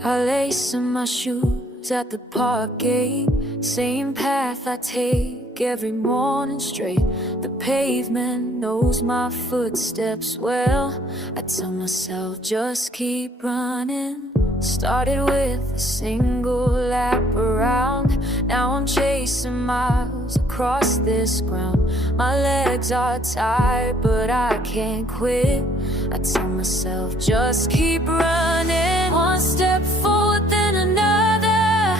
I lace in my shoes at the park gate, same path I take every morning straight. The pavement knows my footsteps well. I tell myself just keep running. Started with a single lap around, now I'm chasing miles across this ground. My legs are tired but I can't quit. I tell myself just keep running. One step forward then another,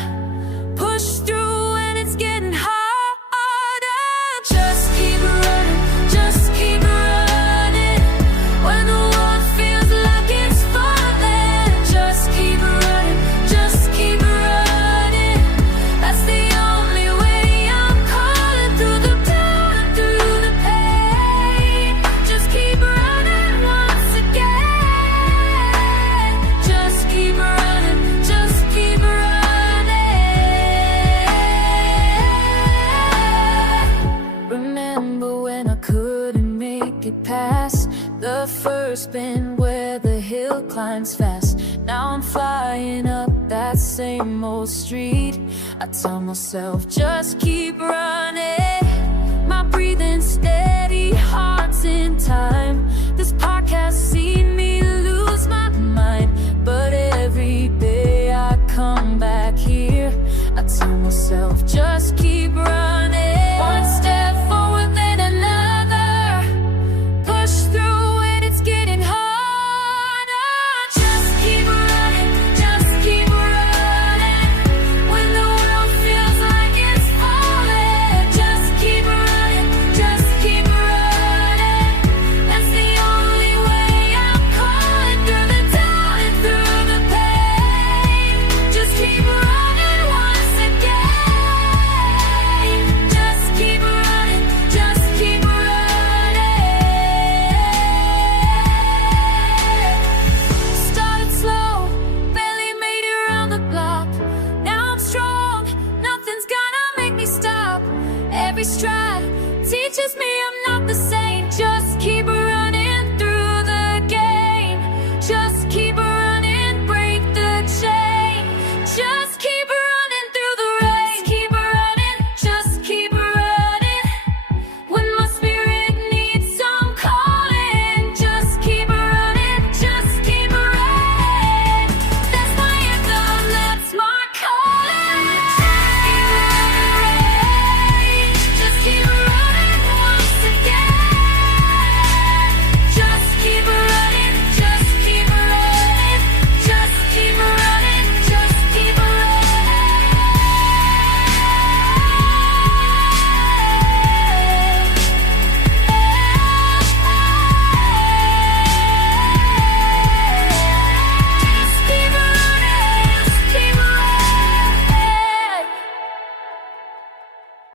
push through and it's getting harder. Just keep running, just keep running. When the world feels like it's falling, just keep running, just keep running. That's the only way I'm calling through the pain, through the pain. Just keep running once again. Just keep running, just keep running. Remember when I couldn't make it past the first bend where the hill climbs fast. Now I'm flying up that same old street. I tell myself just keep running. My breathing steady, heart's in time. This park has seen me lose my mind, but every day I come back here. I tell myself just keep running. One step forward then another, push through and it's getting harder. Just keep running, just keep running. When the world feels like it's falling, just keep running, just keep running. That's the only way I'm calling through the doubt and through the pain. Just keep running once again. Just keep running, just keep running. Started slow, barely made it around the block. Now I'm strong, nothing's gonna make me stop. Every stride teaches me I'm not the same. Just keep